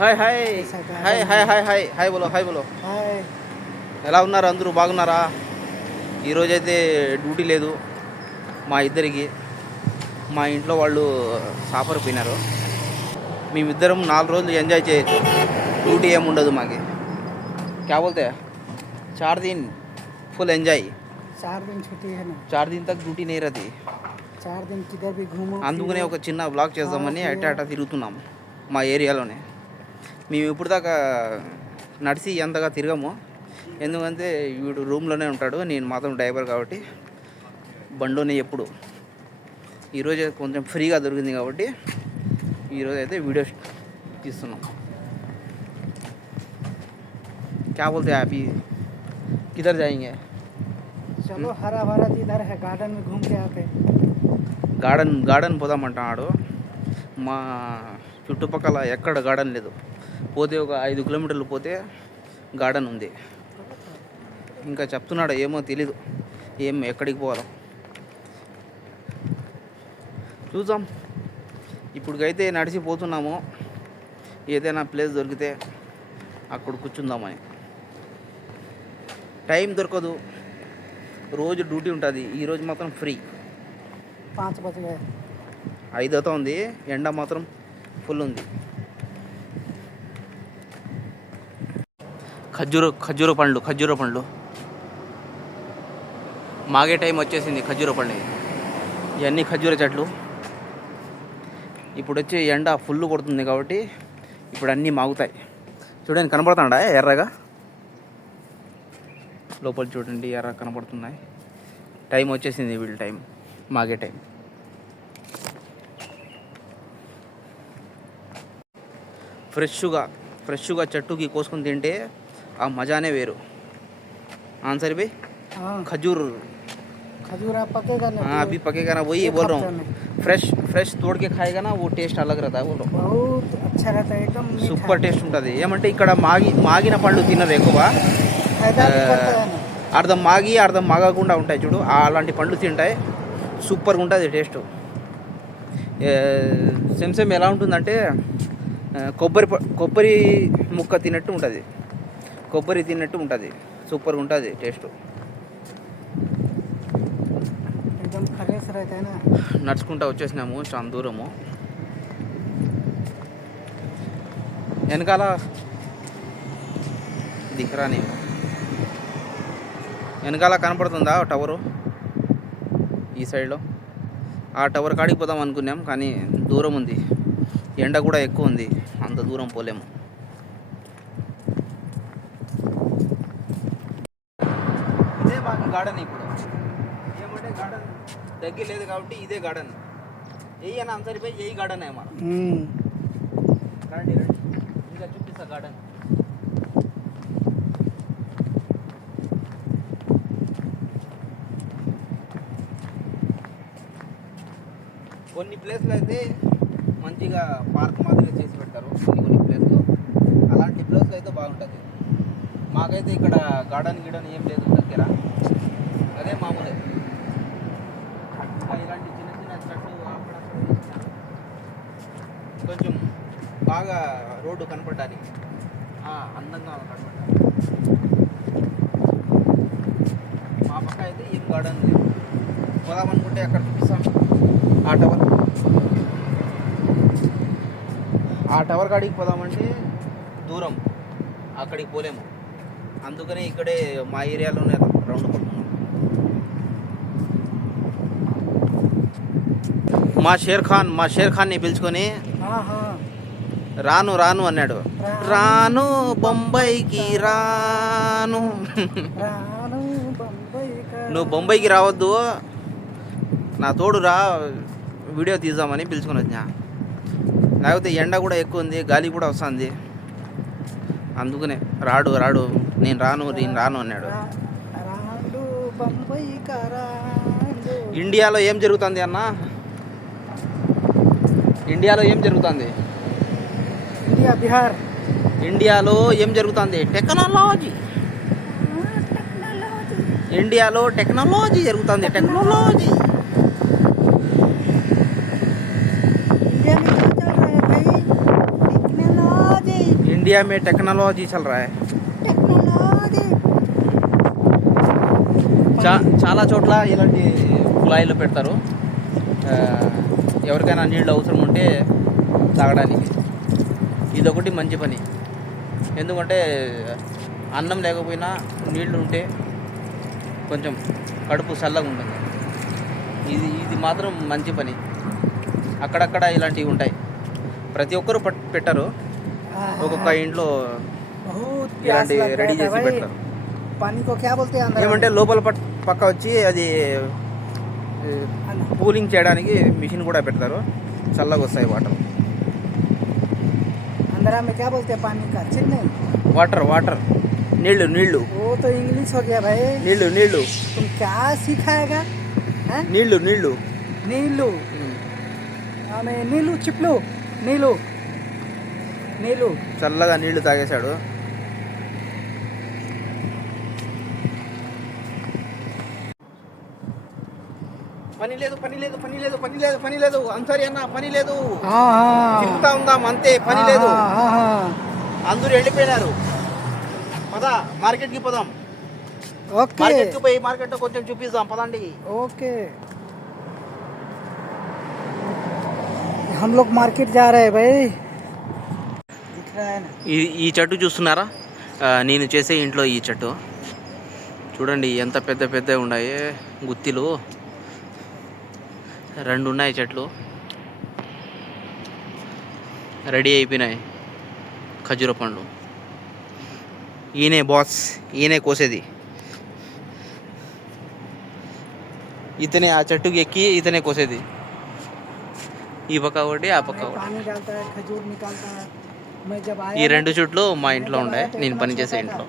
Hi hi hi hi hi hi hi బోలో hi బోలో. ఎలా ఉన్నారు అందరూ? బాగున్నారా? ఈరోజైతే డ్యూటీ లేదు మా ఇద్దరికి. మా ఇంట్లో వాళ్ళు సాఫర్ పోయినారు. మేమిద్దరం 4 రోజులు ఎంజాయ్ చేయొచ్చు. డ్యూటీ ఏమి ఉండదు మాకి. क्या बोलते हैं 4 दिन फुल एंजॉय. 4 दिन छुट्टी है ना. 4 दिन तक ड्यूटी नहीं रहती. 4 दिन किधर भी घूमो. అందుకనే ఒక చిన్న బ్లాగ్ చేద్దామని అట్ట తిరుగుతున్నాం మా ఏరియాలోనే. మేము ఇప్పుడు దాకా నడిచి ఎంతగా తిరగము, ఎందుకంటే వీడు రూమ్లోనే ఉంటాడు, నేను మాత్రం డ్రైవర్ కాబట్టి బండిలోనే ఎప్పుడు. ఈరోజు కొంచెం ఫ్రీగా దొరికింది కాబట్టి ఈరోజు అయితే వీడియో తీస్తున్నాం. क्या बोलते हैं अभी किधर जाएंगे? चलो हरा भरा इधर है, गार्डन में घूम के आते. గార్డెన్ పోదామంటున్నాడు. మా చుట్టుపక్కల ఎక్కడ గార్డెన్ లేదు. పోతే ఒక 5 కిలోమీటర్లు పోతే గార్డెన్ ఉంది. ఇంకా చెప్తున్నాడు ఏమో తెలీదు, ఎక్కడికి పోవాలో చూద్దాం. ఇప్పటికైతే నడిచిపోతున్నాము. ఏదైనా ప్లేస్ దొరికితే అక్కడ కూర్చుందామని. టైం దొరకదు, రోజు డ్యూటీ ఉంటుంది. ఈరోజు మాత్రం ఫ్రీ. 5 बजे 5 అవుతుంది. ఎండ మాత్రం ఫుల్ ఉంది. ఖర్జూర పండ్లు మాగే టైం వచ్చేసింది. ఖర్జూర పండు ఇవన్నీ ఖర్జూర చెట్లు. ఇప్పుడు వచ్చి ఎండ ఫుల్ కొడుతుంది కాబట్టి ఇప్పుడు అన్నీ మాగుతాయి. చూడండి, కనపడుతుందా ఎర్రగా? లోపల చూడండి, ఎర్ర కనపడుతున్నాయి. టైం వచ్చేసింది, వీళ్ళ టైం మాగే టైం. ఫ్రెష్గా చెట్టుకి కోసుకొని తింటే ఆ మజానే వేరు. आंसर भाई खजूर आप पकेगा ना. हाँ अभी पकेगा ना, वही बोल रहा हूँ. फ्रेश तोड़ के खाएगा ना, वो टेस्ट अलग रहता है. बोलो बहुत अच्छा रहता है, एकदम సూపర్ టేస్ట్ ఉంటుంది. ఏమంటే ఇక్కడ మాగిన పండ్లు తినరు ఎక్కువ. అర్థం మాగి అర్థం మాగకుండా ఉంటాయి చూడు, అలాంటి పండ్లు తింటాయి. సూపర్గా ఉంటుంది టేస్ట్. సెమ్ ఎలా ఉంటుందంటే కొబ్బరి ముక్క తిన్నట్టు ఉంటుంది, కొబ్బరి తిన్నట్టు ఉంటుంది. సూపర్గా ఉంటుంది టేస్ట్. నడుచుకుంటా వచ్చేసినాము చాలా దూరము. వెనకాల దిఖరా నేను, వెనకాల కనపడుతుందా టవరు? ఈ సైడ్లో ఆ టవర్ కాడికి పోదాం అనుకున్నాం, కానీ దూరం ఉంది, ఎండ కూడా ఎక్కువ ఉంది, అంత దూరం పోలేము. ఇదే మాకు గార్డెన్. ఇప్పుడు ఏమంటే గార్డెన్ దగ్గర లేదు కాబట్టి ఇదే గార్డెన్. ఏయన్నా అంతరిపోయి ఏ గార్డెన్ ఏమో. రండి ఇంకా చూపిస్తా గార్డెన్. కొన్ని ప్లేస్లు అయితే మంచిగా పార్క్ మాదిరిగా చేసి పెడతారు, కొన్ని ప్లేస్లో. అలాంటి ప్లేస్లో అయితే బాగుంటుంది. మాకైతే ఇక్కడ గార్డెన్ ఏం లేదు దగ్గర, అదే మామూలే. ఇలాంటి చిన్న చెట్లు అక్కడక్కడ కొంచెం బాగా రోడ్డు కనపడడానికి అందంగా కనపడడానికి. మా పక్క అయితే ఏం గార్డెన్ లేదు. పోదామనుకుంటే అక్కడ చూపిస్తాం ఆ టవర్ కాడికి పోదామంటే దూరం, అక్కడికి పోలేము. అందుకనే ఇక్కడే మా ఏరియాలోనే రౌండ్ పడుతున్నాం. మా షేర్ ఖాన్ని పిలుచుకొని రాను అన్నాడు. రాను బొంబాయికి రాను. నువ్వు బొంబాయికి రావద్దు, నా తోడు రా, వీడియో తీద్దామని పిలుచుకొని వచ్చినా. లేకపోతే ఎండ కూడా ఎక్కువ ఉంది, గాలి కూడా వస్తుంది. అందుకనే రాడు నేను రాను అన్నాడు. ఇండియాలో ఏం జరుగుతుంది అన్న? ఇండియాలో ఏం జరుగుతుంది? ఇండియాలో ఏం జరుగుతుంది? టెక్నాలజీ. ఇండియాలో టెక్నాలజీ జరుగుతుంది. టెక్నాలజీ इंडिया में क्या चल रहा है भाई? टेक्नोलॉजी. इंडिया में टेक्नोलॉजी चल रहा है टेक्नोलॉजी చాలా చోట్ల ఇలాంటి కుళాయిలు పెడతారు ఎవరికైనా నీళ్ళు అవసరం ఉంటే తాగడానికి. ఇదొకటి మంచి పని, ఎందుకంటే అన్నం లేకపోయినా నీళ్లు ఉంటే కొంచెం కడుపు చల్లగా ఉంటుంది. ఇది మాత్రం మంచి పని. అక్కడక్కడ ఇలాంటివి ఉంటాయి, ప్రతి ఒక్కరు పెట్టరు, ఒక్కొక్క ఇంట్లో बहुत ఇలాంటి प्यास लग రెడీ रहा था చేసి भाई। పెడతారు. पानी को क्या बोलते हैं अंदर? ఏమంటే లోపల పక్క వచ్చి అది కూలింగ్ చేయడానికి మిషన్ కూడా పెడతారు, చల్లగా వస్తాయి వాటర్. अंदर में क्या बोलते हैं पानी का? चिन्नी। వాటర్ నీళ్ళు वो तो इंग्लिश हो गया भाई। నీళ్ళు तुम क्या सिखाएगा? हैं? నీళ్ళు नीलू। हमें नीलू चिपलू नीलू చల్లగా నీళ్లు తాగేశాడు. పని లేదు అంతరి అన్న, పని లేదు, తిరుగుతా ఉందాం అంతే, పని లేదు. అందరూ వెళ్ళిపోయినారు. పదా మార్కెట్కి పోదాం, ओके మార్కెట్కి పోయి మార్కెట్లో కొంచెం చూపిద్దాం పదండి. ओके हम लोग मार्केट जा रहे हैं भाई। दिख रहा है ना? ఈ చెట్టు చూస్తున్నారా? నేను చేసే ఇంట్లో ఈ చెట్టు చూడండి ఎంత పెద్ద ఉన్నాయి గుత్తిలు. 2 ఉన్నాయి చెట్లు, రెడీ అయిపోయినాయి ఖర్జూర పండ్లు. ఈయనే బాస్, ఈయనే కోసేది. ఇతనే ఆ చెట్టుకి ఎక్కి ఇతనే కోసేది. ఈ పక్క ఒకటి, ఆ పక్క ఒకటి. पानी डालता है, खजूर निकालता है। मैं जब आया ఈ 2 చెట్లు మా ఇంట్లో ఉండే, నేను పనిచేసే ఇంట్లో.